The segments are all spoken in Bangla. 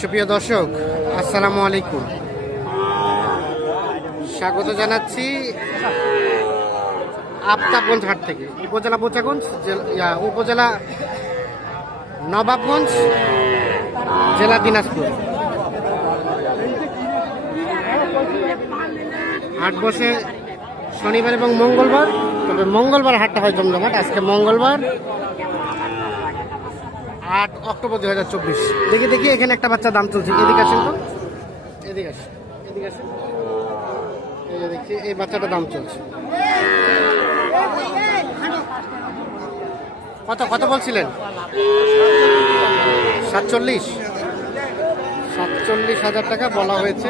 সুপ্রিয় দর্শক, আসসালামু আলাইকুম। স্বাগত জানাচ্ছি আফতাবগঞ্জ হাট থেকে, উপজেলা বোচাগঞ্জ জেলা- উপজেলা নবাবগঞ্জ জেলা দিনাজপুর। হাট বসে শনিবার এবং মঙ্গলবার, তবে মঙ্গলবার হাটটা হয় জমজমাট, আজকে মঙ্গলবার। অক্টোবর দুই হাজার চব্বিশ। দেখি দেখি, এখানে একটা বাচ্চা দাম চলছে। এদিকে আসেন তো। এদিকে আসেন। এদিকে দেখছি, এই বাচ্চাটা দাম চলছে। কত কত বলছিলেন? সাতচল্লিশ। সাতচল্লিশ হাজার টাকা বলা হয়েছে।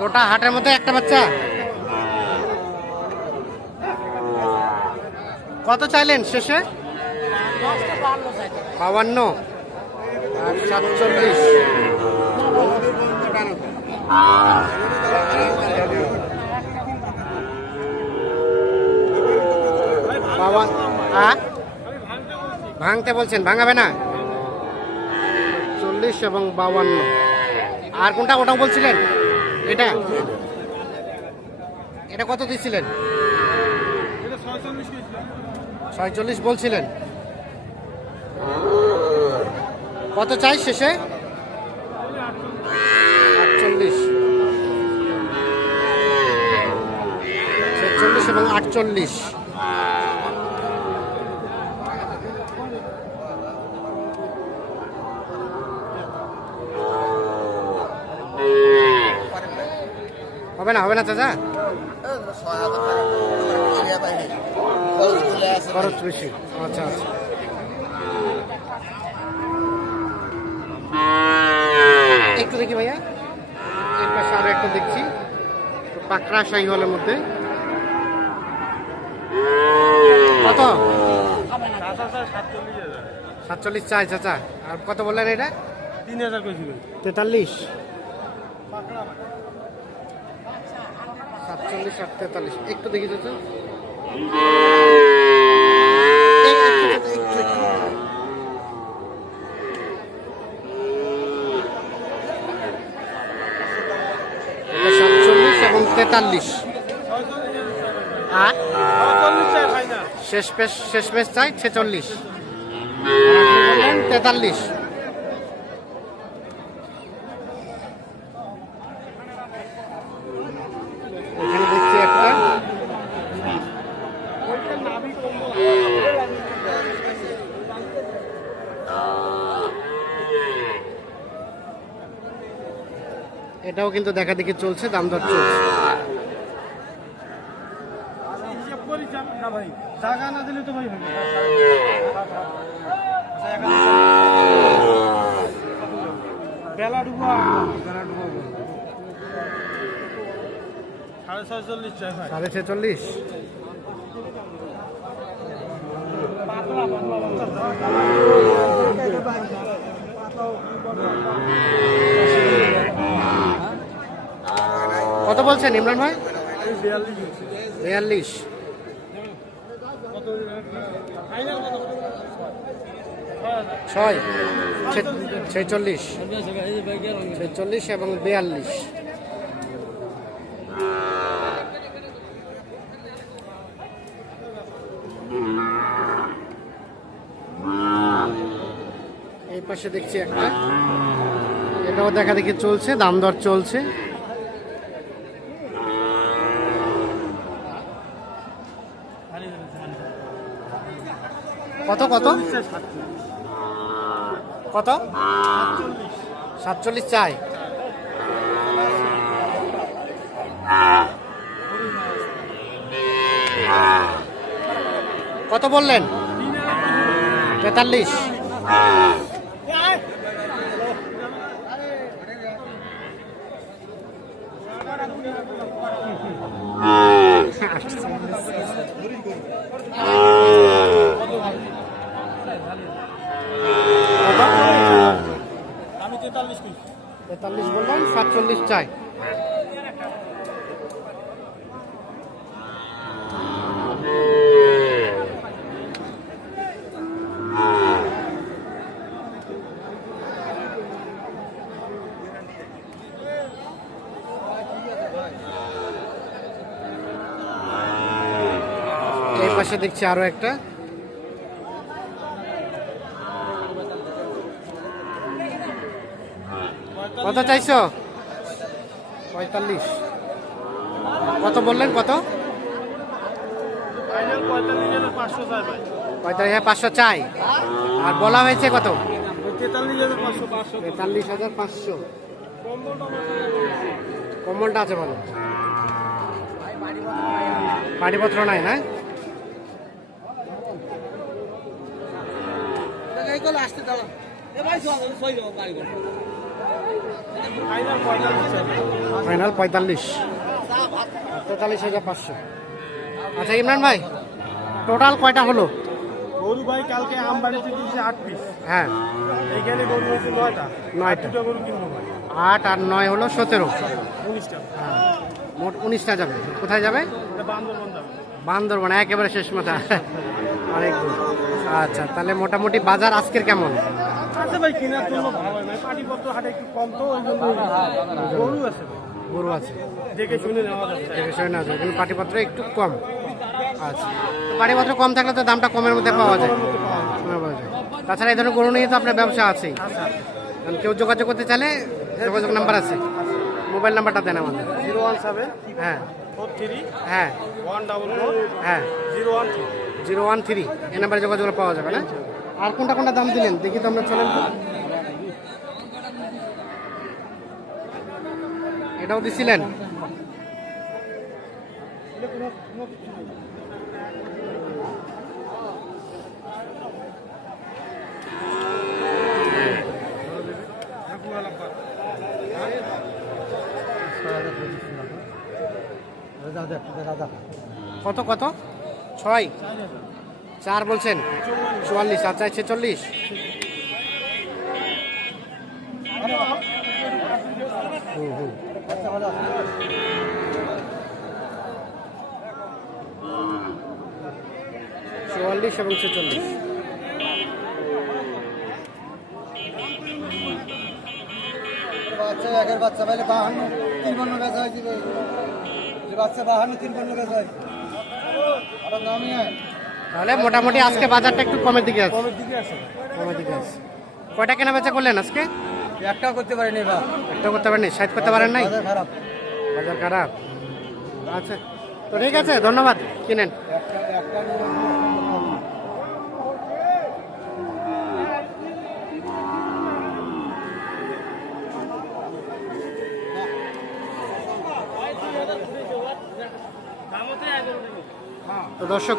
গোটা হাটের মধ্যে একটা বাচ্চা? কত চাইলেন শেষে? বাবান্ন আর সাতচল্লিশ। ভাঙতে বলছেন, ভাঙাবে না? চল্লিশ এবং বাউান্ন। আর কোনটা, ওটাও বলছিলেন? এটা? এটা কত দিচ্ছিলেন? ছয়চল্লিশ বলছিলেন। কত চাই শেষে? আটচল্লিশ। এবং আটচল্লিশ। হবে না হবে না চাচা? খরচ বেশি। আচ্ছা আচ্ছা। একটু দেখি ভাইয়া। এর পাশে আরও একটা দেখছি। পাকড়া শাহী হলের মধ্যে। কত? সাতচল্লিশ চাই চাচা। আর কত বললেন এটা? তিন হাজার তেতাল্লিশ। সাতচল্লিশ আর তেতাল্লিশ। একটু দেখি চাচা একটু, একটু, একটু, একটু। এটা সাতচল্লিশ এবং তেতাল্লিশ। আর? শেষ পেশ শেষ পেশ চাই ছেচল্লিশ। তেতাল্লিশ এখানে দেখছি একটা এটাও কিন্তু দেখা দেখি চলছে দাম দর চলছে। করি যা- না ভাই টাকা না দিলে তো ভাই হবে না। বেলা ডুবো আর বেলা ডুবো সাড়ে ছয়চল্লিশ চাই ভাই সাড়ে ছেচল্লিশ কত বলছেন, ইমরান ভাই? বিয়াল্লিশ। ছয়। ছেচল্লিশ। ছেচল্লিশ এবং বিয়াল্লিশ। এই পাশে দেখছি একটা। এটাও দেখা দেখি চলছে, দাম দর চলছে। কত কত? কত? সাতচল্লিশ চাই। কত বললেন? তেতাল্লিশ। সাতচল্লিশ চাই। পাশে দেখছি আরও একটা। কত চাইছো? পঁয়তাল্লিশ। কত বললেন, কত? পঁয়তাল্লিশ হাজার পাঁচশো চাই। আর বলা হয়েছে কত? তেতাল্লিশ হাজার পাঁচশো। কম্বলটা আছে ভালো। বাড়িপত্র নাই না? পঁয়তাল্লিশ হাজার ফাইনাল পঁয়তাল্লিশ। তেতাল্লিশ হাজার পাঁচশো। আচ্ছা ইমরান ভাই টোটাল কয়টা হলো? গরু ভাই কালকে আমবাড়িতে দিয়েছে আট পিস। হ্যাঁ। এইখানে গরু হয়েছে নয়টা। নয়টা। দুটো গরু কিনবো ভাই। আট আর নয় হলো সতেরো। উনিশটা। মোট উনিশটা যাবে। কোথায় যাবে? এটা বান্দরবন যাবে। বান্দরবান একেবারে শেষ মাথা। অনেক আচ্ছা তাহলে মোটামুটি বাজার আজকের কেমন? আছে ভাই কেনার জন্য ভালো হয়। ভাই পাটিপত্র হাটে একটু কম তো ওই জন্য গরু আছে। গরু আছে। দেখে শুনে নেওয়া যাচ্ছে দেখে শুনে না যায় কিন্তু পাটিপত্র একটু কম। আচ্ছা। তো পাটিপত্র কম থাকলে তো দামটা কমের মধ্যে পাওয়া যায়। পাওয়া যায়। তাছাড়া এই ধরনের গরু নিয়ে তো আপনার ব্যবসা আছেই। কেউ যোগাযোগ করতে চাইলে যোগাযোগ নাম্বার আছে। মোবাইল নাম্বারটা দেন আমাদের। জিরো ওয়ান সেভেন হ্যাঁ। ফোর থ্রি হ্যাঁ। ওয়ান ডাবল ফোর হ্যাঁ। Zero one zero one three. এই নাম্বারে যোগাযোগ পাওয়া যাবে না? আর কোনটা কোনটা দাম দিলেন? দেখি তো আমরা চলেন এটাও দিছিলেন? কত কত? ছয়। চার বলছেন। চুয়াল্লিশ আর চাইছে চল্লিশ। হুম, হুম। চুয়াল্লিশ এবং ছেচল্লিশ। বাচ্চা একের বাচ্চা পাইলে বাহান্ন পণ্য বেচা হয় কি বাচ্চা বাহান্ন পণ্য বেচা হয় ওটার দামই হয়। তাহলে মোটামুটি আজকে বাজারটা একটু কমের দিকে আছে। কমের দিকে আছে। কমের দিকে আছে। কয়টা কেনা বেচা করলেন আজকে? একটাও করতে পারিনি বা একটা করতে পারেননি? সাইড করতে পারেন নাই? বাজার খারাপ। বাজার খারাপ। আচ্ছা। তো ঠিক আছে ধন্যবাদ। কিনেন। তো দর্শক